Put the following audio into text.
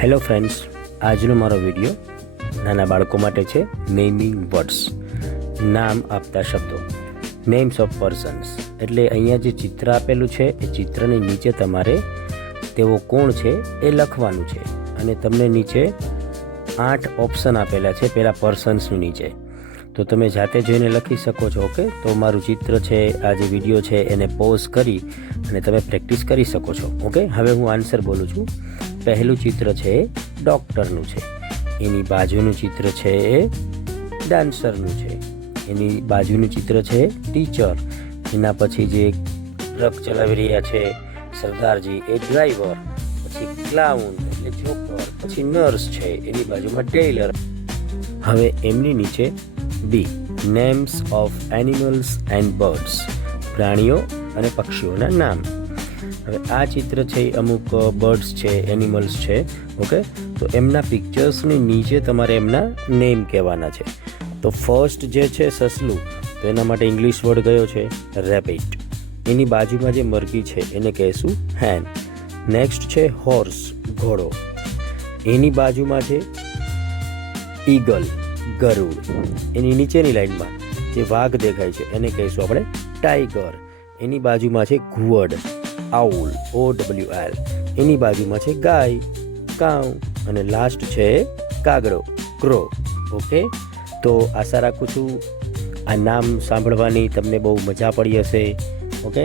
Hello friends, આજનો મારો video નાના બાળકો માટે છે. નેમિંગ વર્ડ્સ, નામ આપતા શબ્દો, નેમ્સ ઓફ પર્સન્સ. એટલે અહીંયા જે ચિત્ર આપેલું છે એ ચિત્રની નીચે તમારે તેઓ કોણ છે એ લખવાનું છે અને તમને નીચે 8 ઓપ્શન આપેલા છે પહેલાં પર્સન્સની નીચે, તો તમે જાતે જોઈને લખી શકો છો. ઓકે, તો મારું ચિત્ર છે, આ જે વિડીયો છે એને પોઝ કરી અને તમે પ્રેક્ટિસ કરી શકો છો. ઓકે, હવે હું આન્સર બોલું છું. પહેલું ચિત્ર છે એ ડૉક્ટરનું છે, એની બાજુનું ચિત્ર છે એ ડાન્સરનું છે, એની બાજુનું ચિત્ર છે ટીચર, એના પછી જે ટ્રક ચલાવી રહ્યા છે સરદારજી એ ડ્રાઈવર, પછી ક્લાઉન એટલે જોકર, પછી નર્સ છે, એની બાજુમાં ટેલર. હવે એમની નીચે B, names of animals and birds, પ્રાણીઓ અને પક્ષીઓના નામ. હવે આ ચિત્ર છે એ અમુક બર્ડ્સ છે, એનિમલ્સ છે. ઓકે, તો એમના પિક્ચર્સની નીચે તમારે એમના નેમ કહેવાના છે. તો ફર્સ્ટ જે છે સસલું, તો એના માટે ઇંગ્લિશ વર્ડ કયો છે? રેબિટ. એની બાજુમાં જે મરઘી છે એને કહેશું હેન. નેક્સ્ટ છે હોર્સ, ઘોડો. એની બાજુમાં છે ઈગલ, ગરુડ. એની નીચેની લાઈનમાં જે વાઘ દેખાય છે એને કહીશું આપણે ટાઈગર. એની બાજુમાં છે ઘુવડ, આઉલ, OWL. એની બાજુમાં છે ગાય, કાઉ. અને લાસ્ટ છે કાગડો, ક્રો. ઓકે, તો આશા રાખું છું આ નામ સાંભળવાની તમને બહુ મજા પડી હશે. ઓકે.